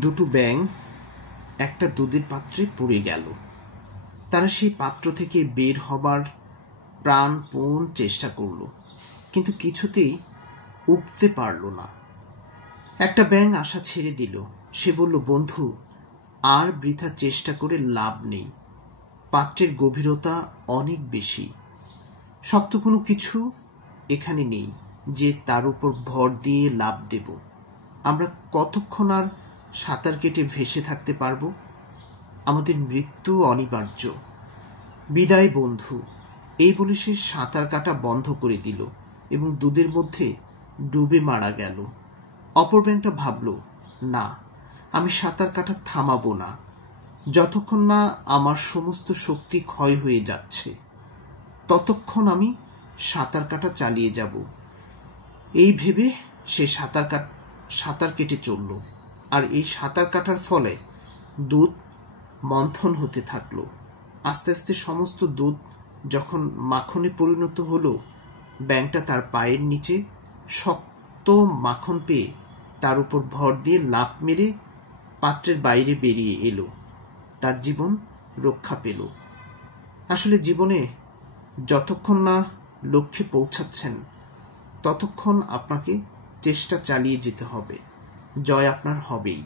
দুটো ব্যাঙ একটা দুধের পাত্রে পড়ে গেল। তারা সেই পাত্র থেকে বের হবার প্রাণপণ চেষ্টা করল, কিন্তু কিছুতেই উঠতে পারল না। একটা ব্যাঙ আশা ছেড়ে দিল। সে বলল, বন্ধু, আর বৃথা চেষ্টা করে লাভ নেই। পাত্রের গভীরতা অনেক বেশি। শক্ত কোনো কিছু এখানে নেই যে তার উপর ভর দিয়ে লাভ দেব। আমরা কতক্ষণ আর সাঁতার কেটে ভেসে থাকতে পারবো? আমাদের মৃত্যু অনিবার্য। বিদায় বন্ধু। এই বলে সে সাঁতার কাটা বন্ধ করে দিল এবং দুধের মধ্যে ডুবে মারা গেল। অপর ব্যাঙটা ভাবল, না, আমি সাঁতার কাটা থামাবো না যতক্ষণ না আমার সমস্ত শক্তি ক্ষয় হয়ে যাচ্ছে। ততক্ষণ আমি সাঁতার কাটা চালিয়ে যাব। এই ভেবে সে সাঁতার কেটে চলল। আর এই সাঁতার কাটার ফলে দুধ মন্থন হতে থাকলো। আস্তে আস্তে সমস্ত দুধ যখন মাখনে পরিণত হলো, ব্যাঙটা তার পায়ের নিচে শক্ত মাখন পেয়ে তার উপর ভর দিয়ে লাফ মেরে পাত্রের বাইরে বেরিয়ে এলো। তার জীবন রক্ষা পেল। আসলে জীবনে যতক্ষণ না লক্ষ্যে পৌঁছাচ্ছেন ততক্ষণ আপনাকে চেষ্টা চালিয়ে যেতে হবে। জয় আপনার হবেই।